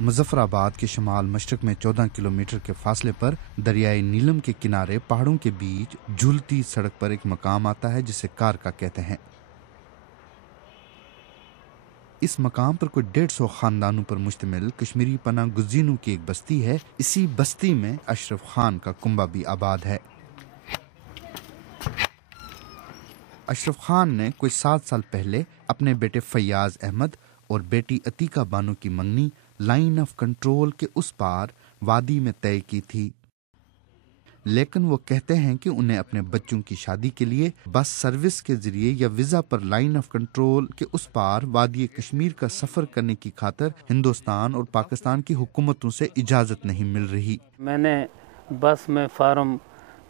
مظفر آباد کے شمال مشرق میں 14 کلومیٹر کے فاصلے پر دریائے نیلم کے کنارے پہاڑوں کے بیچ جھولتی سڑک پر ایک مقام آتا ہے جسے کارکا کہتے ہیں۔ اس مقام پر کوئی 150 خاندانوں پر مشتمل کشمیری پناہ گزینوں کی ایک بستی ہے۔ اسی بستی میں اشرف خان کا کنبہ بھی آباد ہے۔ اشرف خان نے کوئی 7 سال پہلے اپنے بیٹے فیاض احمد اور بیٹی عتیقہ بانو کی منگنی لائن آف کنٹرول کے اس پار وادی میں طے کی تھی، لیکن وہ کہتے ہیں کہ انہیں اپنے بچوں کی شادی کے لیے بس سروس کے ذریعے یا visa per line of control کے اس پار وادی کشمیر کا سفر کرنے کی خاطر ہندوستان اور پاکستان کی حکومتوں سے اجازت نہیں مل رہی۔ میں نے بس میں فارم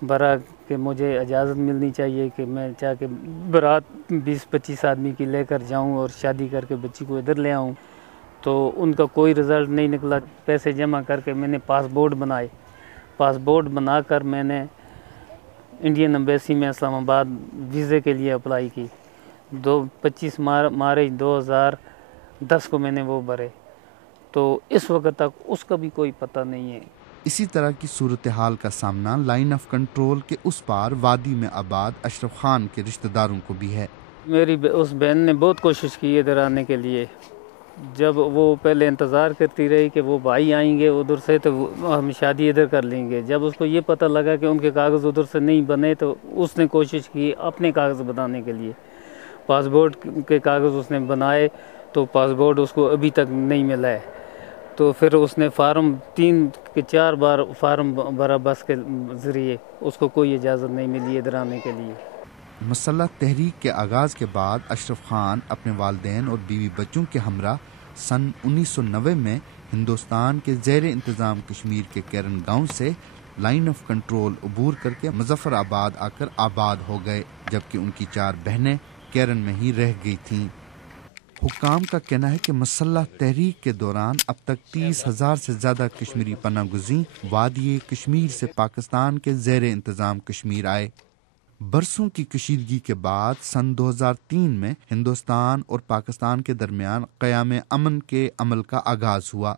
بھرا کہ مجھے اجازت ملنی چاہیے کہ میں چاہ کے برات 20-25 آدمی کی لے کر جاؤں اور شادی کر کے بچی کو ادھر لے آؤں، تو ان کا کوئی رزلٹ نہیں نکلا۔ پیسے جمع کر کے میں نے پاسپورٹ بنائے، پاسپورٹ بنا کر میں نے انڈین ایمبیسی میں اسلام آباد ویزے کے لیے اپلائی کی۔ 25 مارچ 2010 کو میں نے وہ بھرے، تو اس وقت تک اس کا بھی کوئی پتہ نہیں ہے۔ اسی طرح کی صورتحال کا سامنا لائن آف کنٹرول کے اس پار وادی میں آباد اشرف خان کے رشتہ داروں کو بھی ہے۔ میری اس بہن نے بہت کوشش کی ادھر آنے کے لیے، جب وہ پہلے انتظار کرتی رہی کہ وہ بھائی آئیں گے ادھر سے تو ہم شادی ادھر کر لیں گے۔ جب اس کو یہ پتہ لگا کہ ان کے کاغذ ادھر سے نہیں بنے تو اس نے کوشش کی اپنے کاغذ بنانے کے لیے۔ پاسپورٹ کے کاغذ اس نے بنائے تو پاسپورٹ اس کو ابھی تک نہیں ملا ہے۔ تو پھر اس نے فارم 3 کے 4 بار فارم بھرا بس کے ذریعے، اس کو کوئی اجازت نہیں ملی ادھر آنے کے لیے۔ مسلح تحریک کے آغاز کے بعد اشرف خان اپنے والدین اور بیوی بچوں کے ہمراہ سن 1990 میں ہندوستان کے زیر انتظام کشمیر کے کیرن گاؤں سے لائن آف کنٹرول عبور کر کے مظفر آباد آ کر آباد ہو گئے، جبکہ ان کی 4 بہنیں کیرن میں ہی رہ گئی تھیں۔ حکام کا کہنا ہے کہ مسلح تحریک کے دوران اب تک 30,000 سے زیادہ کشمیری پناہ گزین وادی کشمیر سے پاکستان کے زیر انتظام کشمیر آئے۔ برسوں کی کشیدگی کے بعد سن 2003 میں ہندوستان اور پاکستان کے درمیان قیام امن کے عمل کا آغاز ہوا۔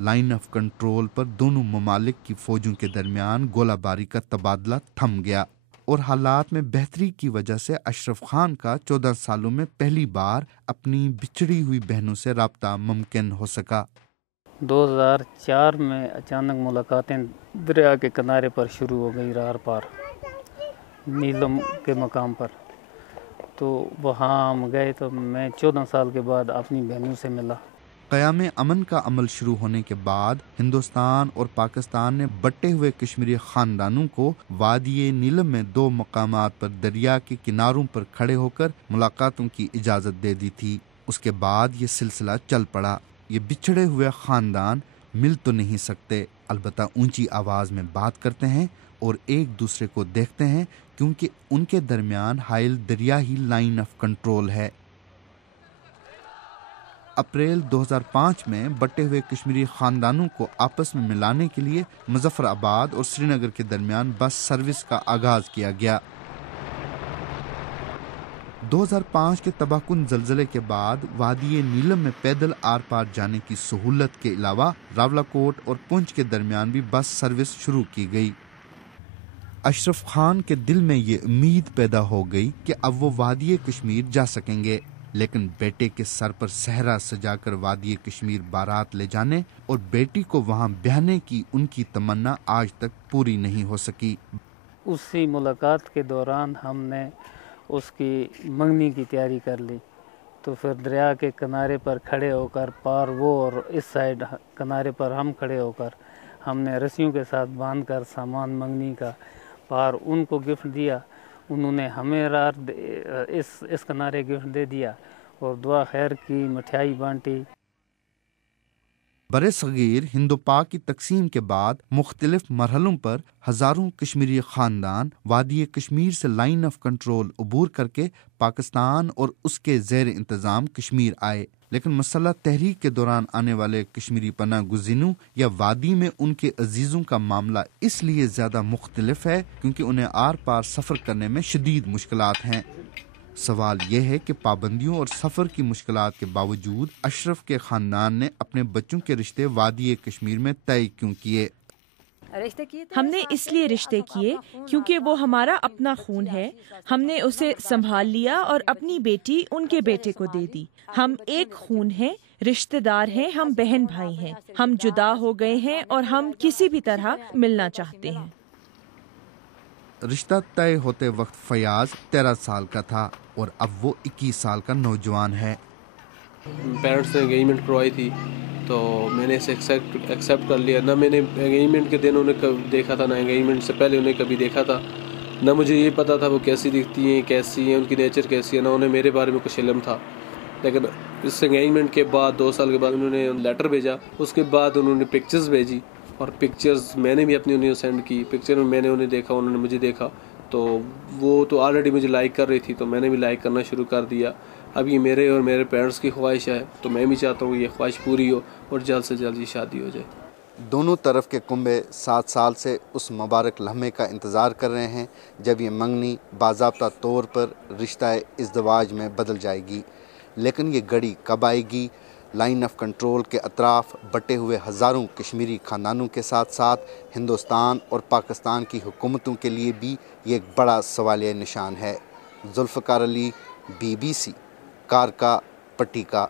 لائن آف کنٹرول پر دونوں ممالک کی فوجوں کے درمیان گولہ باری کا تبادلہ تھم گیا اور حالات میں بہتری کی وجہ سے اشرف خان کا 14 سالوں میں پہلی بار اپنی بچھڑی ہوئی بہنوں سے رابطہ ممکن ہو سکا۔ 2004 میں اچانک ملاقاتیں دریا کے کنارے پر شروع ہو گئی، رار پار نیلم کے مقام پر، تو وہاں ہم گئے تو میں 14 سال کے بعد اپنی بہنوں سے ملا۔ قیام امن کا عمل شروع ہونے کے بعد ہندوستان اور پاکستان نے بٹے ہوئے کشمیری خاندانوں کو وادی نیلم میں 2 مقامات پر دریا کے کناروں پر کھڑے ہو کر ملاقاتوں کی اجازت دے دی تھی۔ اس کے بعد یہ سلسلہ چل پڑا۔ یہ بچھڑے ہوئے خاندان مل تو نہیں سکتے، البتہ اونچی آواز میں بات کرتے ہیں اور ایک دوسرے کو دیکھتے ہیں، کیونکہ ان کے درمیان حائل دریا ہی لائن آف کنٹرول ہے۔ اپریل 2005 میں بٹے ہوئے کشمیری خاندانوں کو آپس میں ملانے کے لیے مظفر آباد اور سری نگر کے درمیان بس سروس کا آغاز کیا گیا۔ 2005 کے تباہ کن زلزلے کے بعد وادی نیلم میں پیدل آر پار جانے کی سہولت کے علاوہ راولاکوٹ اور پونچھ کے درمیان بھی بس سروس شروع کی گئی۔ اشرف خان کے دل میں یہ امید پیدا ہو گئی کہ اب وہ وادی کشمیر جا سکیں گے، لیکن بیٹے کے سر پر صحرا سجا کر وادی کشمیر بارات لے جانے اور بیٹی کو وہاں بیاہنے کی ان کی تمنا آج تک پوری نہیں ہو سکی۔ اسی ملاقات کے دوران ہم نے اس کی منگنی کی تیاری کر لی، تو پھر دریا کے کنارے پر کھڑے ہو کر پار وہ اور اس سائڈ کنارے پر ہم کھڑے ہو کر ہم نے رسیوں کے ساتھ باندھ کر سامان منگنی کا پار ان کو گفٹ دیا، انہوں نے ہمیں رات اس کنارے گفٹ دے دیا اور دعا خیر کی، مٹھائی بانٹی۔ برِ صغیر ہند و پاک کی تقسیم کے بعد مختلف مرحلوں پر ہزاروں کشمیری خاندان وادی کشمیر سے لائن آف کنٹرول عبور کر کے پاکستان اور اس کے زیر انتظام کشمیر آئے، لیکن مسلح تحریک کے دوران آنے والے کشمیری پناہ گزینوں یا وادی میں ان کے عزیزوں کا معاملہ اس لیے زیادہ مختلف ہے کیونکہ انہیں آر پار سفر کرنے میں شدید مشکلات ہیں۔ سوال یہ ہے کہ پابندیوں اور سفر کی مشکلات کے باوجود اشرف کے خاندان نے اپنے بچوں کے رشتے وادی کشمیر میں طے کیوں کیے؟ ہم نے اس لیے رشتے کیے کیونکہ وہ ہمارا اپنا خون ہے. ہم نے اسے سنبھال لیا اور اپنی بیٹی ان کے بیٹے کو دے دی. ہم ایک خون ہیں، رشتے دار ہیں، ہم بہن بھائی ہیں. ہم جدا ہو گئے ہیں اور ہم کسی بھی طرح ملنا چاہتے ہیں. رشتہ طے ہوتے وقت فیاض 13 سال کا تھا اور اب وہ 21 سال کا نوجوان ہے. پیرنٹس نے انگیجمنٹ کروائی تھی تو میں نے اسے ایکسیپٹ کر لیا. نہ میں نے انگیجمنٹ کے دن انہیں دیکھا تھا، نہ انگیجمنٹ سے پہلے انہیں کبھی دیکھا تھا. نہ مجھے یہ پتا تھا وہ کیسی دکھتی ہیں، کیسی ہیں، ان کی نیچر کیسی ہے. نہ انہیں میرے بارے میں کچھ علم تھا. لیکن اس انگیجمنٹ کے بعد 2 سال کے بعد انہوں نے لیٹر بھیجا. اس کے بعد انہوں نے پکچرز بھیجی اور پکچرز میں نے بھی اپنی انہیں سینڈ کی. پکچر میں نے انہیں دیکھا، انہوں نے مجھے دیکھا. تو وہ تو آلریڈی مجھے لائک کر رہی تھی تو میں نے بھی لائک کرنا شروع کر دیا. اب یہ میرے اور میرے پیرنٹس کی خواہش ہے تو میں بھی چاہتا ہوں کہ یہ خواہش پوری ہو اور جلد سے جلد یہ شادی ہو جائے. دونوں طرف کے کنبے 7 سال سے اس مبارک لمحے کا انتظار کر رہے ہیں جب یہ منگنی باضابطہ طور پر رشتہ ازدواج میں بدل جائے گی. لیکن یہ گھڑی کب آئے گی؟ لائن آف کنٹرول کے اطراف بٹے ہوئے ہزاروں کشمیری خاندانوں کے ساتھ ساتھ ہندوستان اور پاکستان کی حکومتوں کے لیے بھی یہ ایک بڑا سوالیہ نشان ہے. ذوالفقار علی، BBC، کارکا، پٹیکا.